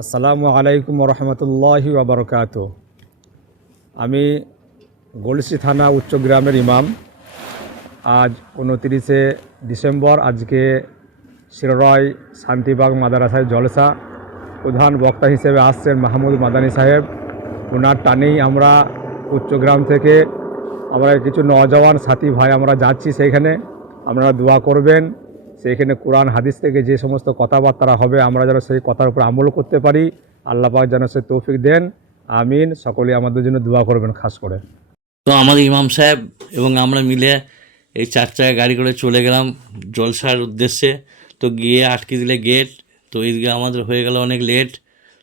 আসসালামু আলাইকুম রহমতুল্লাহি ওবরকাত। আমি গলসি থানা উচ্চগ্রামের ইমাম। আজ 29শে ডিসেম্বর, আজকে শিরোরয় শান্তিবাগ মাদ্রাসায় জলসা। প্রধান বক্তা হিসেবে আসছেন মাহমুদ মাদানী সাহেব। ওনার টানেই আমরা উচ্চগ্রাম থেকে আমরা কিছু নওজওয়ান সাথী ভাই আমরা যাচ্ছি সেইখানে। আপনারা দোয়া করবেন, সেইখানে কোরআন হাদিস থেকে যে সমস্ত কথাবার্তা হবে আমরা যেন সেই কথার উপর আমল করতে পারি। আল্লাহ পাক যেন সে তৌফিক দেন, আমিন। সকলে আমাদের জন্য দোয়া করবেন খাস করে। তো আমাদের ইমাম সাহেব এবং আমরা মিলে এই 4 চাকা গাড়ি করে চলে গেলাম জলসার উদ্দেশ্যে। তো গিয়ে আটকে দিলে গেট, তো এইদিকে আমাদের হয়ে গেল অনেক লেট।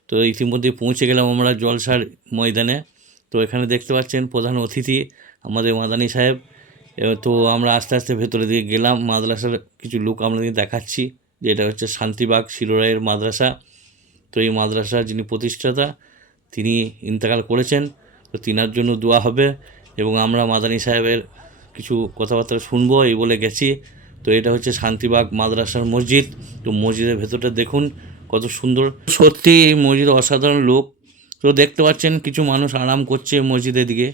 তো ইতিমধ্যে পৌঁছে গেলাম আমরা জলসার ময়দানে। তো এখানে দেখতে পাচ্ছেন প্রধান অতিথি আমাদের মাদানী সাহেব। তো আমরা আস্তে আস্তে ভেতরের দিকে গেলাম। মাদ্রাসার কিছু লোক আপনাদের দেখাচ্ছি, যে এটা হচ্ছে শান্তিবাগ শিরোরায়ের মাদ্রাসা। তো এই মাদ্রাসার যিনি প্রতিষ্ঠাতা তিনি ইন্তেকাল করেছেন, তো তিনার জন্য দোয়া হবে এবং আমরা মাদানী সাহেবের কিছু কথাবার্তা শুনবো এই বলে গেছি। তো এটা হচ্ছে শান্তিবাগ মাদ্রাসার মসজিদ। তো মসজিদের ভেতরটা দেখুন কত সুন্দর, সত্যি এই মসজিদ অসাধারণ লোক। তো দেখতে পাচ্ছেন কিছু মানুষ আরাম করছে মসজিদের দিকে,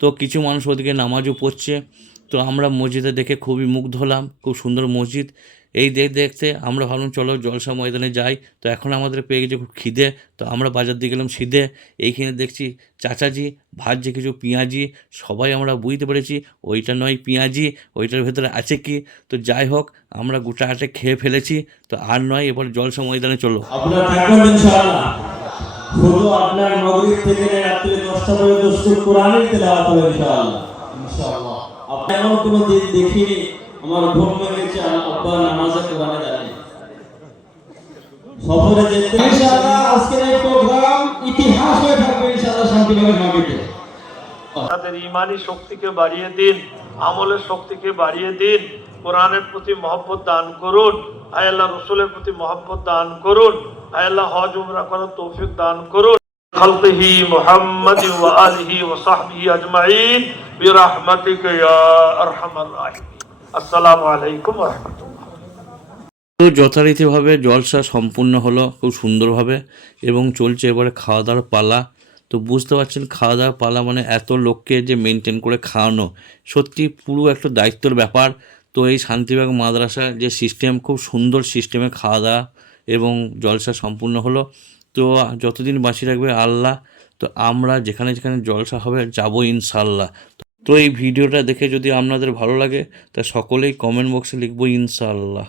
তো কিছু মানুষ ওদিকে নামাজও পড়ছে। তো আমরা মসজিদে দেখে খুবই মুগ্ধ হলাম, খুব সুন্দর মসজিদ। এই দেখতে আমরা ভাবলাম চলো জলসা ময়দানে যাই। তো এখন আমাদের পেয়ে গেছে খুব খিদে, তো আমরা বাজার দিয়ে গেলাম সিধে। এইখানে দেখছি চাচাজি ভাজছে কিছু পেঁয়াজি, সবাই আমরা বুঝতে পেরেছি ওইটা নয় পেঁয়াজি, ওইটার ভেতরে আছে কি। তো যাই হোক, আমরা গোটা আটে খেয়ে ফেলেছি, তো আর নয়, এবার জলসা ময়দানে চলো। আপনারা থাকবেন ইনশাআল্লাহ। শুধু আপনার মাগরিব থেকে রাত্রি 10টা পর্যন্ত শুধু কোরআনই তেলাওয়াত হবে ইনশাআল্লাহ। ইনশাআল্লাহ আপনি এমন কোনো দিন দেখিনি আমার ঘুম ভেঙেছে আব্বা নামাজে কোরআনে দাঁড়িয়ে সফরে যেতে। ইনশাআল্লাহ আজকের এই প্রোগ্রাম ইতিহাস হয়ে থাকবে ইনশাআল্লাহ শান্তিবাগের মাটিতে। তাদের ঈমানি শক্তিকে বাড়িয়ে দিন, আমলের শক্তিকে বাড়িয়ে দিন, কোরআনের প্রতি মহব্বত দান করুন, আয় আল্লাহ রসুলের প্রতি মহব্বত দান করুন, আয় আল্লাহ হজ উমরা করার তৌফিক দান করুন। খালকিহি মুহাম্মাদি ওয়া আলিহি ওয়া সাহবিহি আজমাইন বিরহমাতিকা ইয়া আরহামার রাহিমিন। আসসালামু আলাইকুম ওয়া রাহমাতুল্লাহ। তো যথারীতিভাবে জলসা সম্পূর্ণ হলো খুব সুন্দরভাবে এবং চলছে এবারে খাওয়া দাওয়ার পালা। তো বুঝতে পারছেন খাওয়া দাওয়ার পালা মানে এত লোককে যে মেনটেন করে খাওয়ানো সত্যি পুরো একটা দায়িত্বের ব্যাপার। তো এই শান্তিবাগ মাদ্রাসার যে সিস্টেম, খুব সুন্দর সিস্টেমে খাওয়া দাওয়া এবং জলসা সম্পূর্ণ হলো। তো যতদিন বাঁচিয়ে রাখবে আল্লাহ, তো আমরা যেখানে যেখানে জলসা হবে যাবো ইনশাআল্লাহ। তো এই ভিডিওটা দেখে যদি আপনাদের ভালো লাগে তা সকলেই কমেন্ট বক্সে লিখবো ইনশাআল্লাহ।